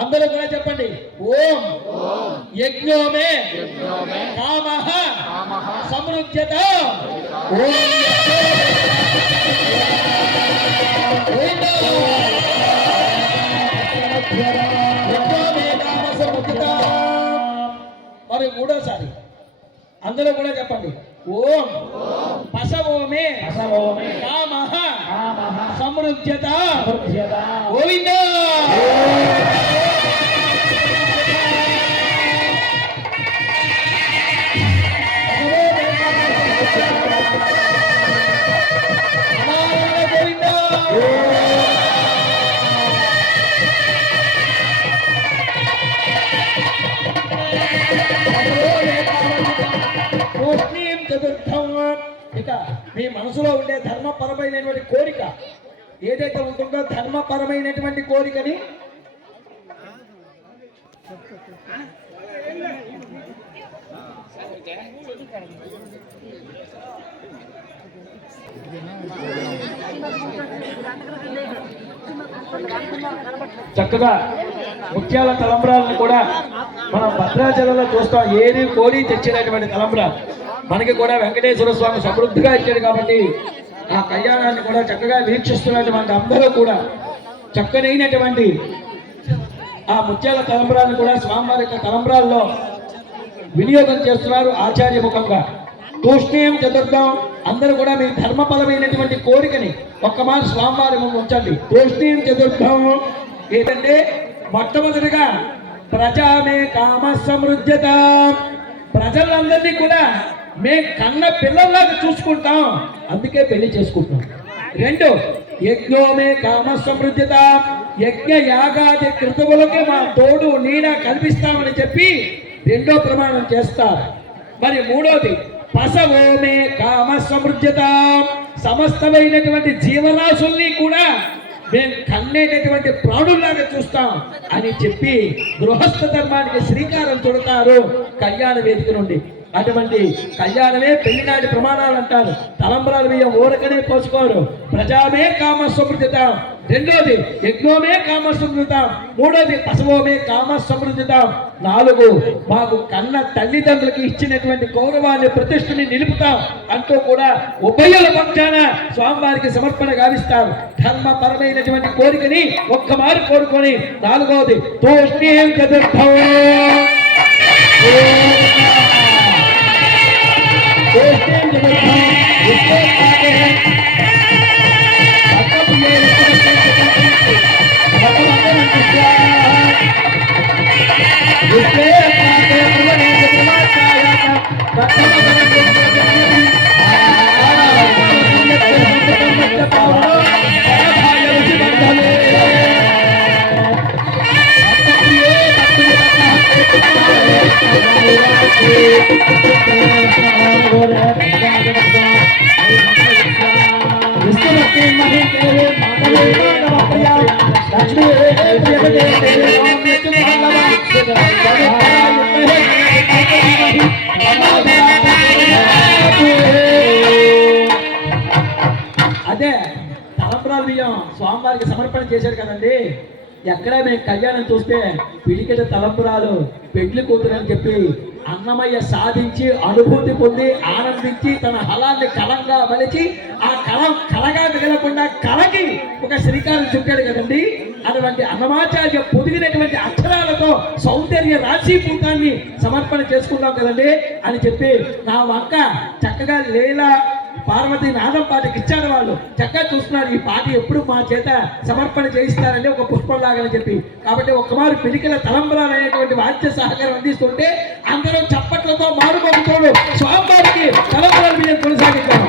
అందరూ కూడా చెప్పండి. ఓం యజ్ఞోమే కామః సమృద్ధ్యత. మరి మూడోసారి అందరూ కూడా చెప్పండి. ఓం పశవోమే కామః సమృద్ధ్యత గోవింద. ఇక మీ మనసులో ఉండే ధర్మపరమైనటువంటి కోరిక ఏదైతే ఉంటుందో ధర్మపరమైనటువంటి కోరికని చక్కగా ముత్యాల తలంబ్రాలను కూడా మనం భద్రాచలంలో చూస్తాం. ఏది కోరి తెచ్చినటువంటి తలంబ్రాలు మనకి కూడా వెంకటేశ్వర స్వామి సమృద్ధిగా ఇచ్చాడు. కాబట్టి ఆ కళ్యాణాన్ని కూడా చక్కగా వీక్షిస్తున్నటువంటి అందరూ కూడా చక్కనైనటువంటి ఆ ముత్యాల తలంబ్రాలను కూడా స్వామివారి యొక్క తలంబ్రాల్లో వినియోగం చేస్తున్నారు ఆచార్యముఖంగా. తూష్ణీయం చతుర్థం అందరూ కూడా మీ ధర్మపరమైనటువంటి కోరికని ఒక్కమారు స్వామివారి ముందు ఉంచండి. తూష్ణీయం చతుర్థం ఏంటంటే మొట్టమొదటిగా ప్రజామే కామ సమృద్ధ్యత. ప్రజలందరినీ కూడా మేము కన్న పిల్లల్లాగా చూసుకుంటాం, అందుకే పెళ్లి చేసుకుంటాం. రెండు యజ్ఞోమే కామ సమృద్ధ్యత. యజ్ఞ యాగాది కృతువులకి మా తోడు నీడ కల్పిస్తామని చెప్పి రెండో ప్రమాణం చేస్తారు. మరి మూడోది పశవోమే కామ సమృద్ధ్యత. సమస్తమైనటువంటి జీవరాశుల్ని కూడా మేము కన్నేటటువంటి ప్రాణుల్లాగా చూస్తాం అని చెప్పి గృహస్థ ధర్మానికి శ్రీకారం చుడతారు కళ్యాణ వేదిక నుండి. అటువంటి కళ్యాణమే పెళ్లినాటి ప్రమాణాలు అంటారు. తలంబరాలు బియ్యం ఊరకనే పోసుకోరు. ప్రజామే కామ సమృద్ధిత. రెండోది యజ్ఞోమే కామ సమృద్ధ. మూడోది పశవోమే కామ సమృద్ధిత. నాలుగు మాకు కన్న తల్లిదండ్రులకి ఇచ్చినటువంటి గౌరవాన్ని ప్రతిష్టని నిలుపుతాం అంటూ కూడా ఉభయుల పక్షాన స్వామివారికి సమర్పణ గావిస్తారు. ధర్మపరమైనటువంటి కోరికని ఒక్కమారు కోరుకొని నాలుగవది తూష్ణీయం చతుర్థం. అదే తలంబ్రాలు బియ్యం స్వామివారికి సమర్పణ చేశారు కదండి. ఎక్కడ మేము కళ్యాణం చూస్తే పిడికెట తలంపురాలు పెళ్లి కూతురు అని చెప్పి అన్నమయ్య సాధించి అనుభూతి పొంది ఆనందించి తన హలాన్ని కలంగా మలిచి ఆ కలం కలగా మిగలకుండా కలకి ఒక శ్రీకారం చుట్టాడు కదండి. అటువంటి అన్నమాచార్య పొదిగినటువంటి అక్షరాలతో సౌందర్య రాశీభూతాన్ని సమర్పణ చేసుకున్నాం కదండి అని చెప్పి నా వంక చక్కగా లీలా పార్వతి నాదం పాటకి ఇచ్చారు. వాళ్ళు చక్కగా చూస్తున్నారు. ఈ పాట ఎప్పుడు మా చేత సమర్పణ చేయిస్తారని ఒక పుష్పంలాగని చెప్పి. కాబట్టి ఒక్కమారు పిడికిల తలంబరాలు అనేటువంటి వాద్య సహకారం అందిస్తుంటే అందరూ చప్పట్లతో మారుమోగుతోడు స్వామివారికి తలంబరాలు మీద కొనసాగిద్దాం.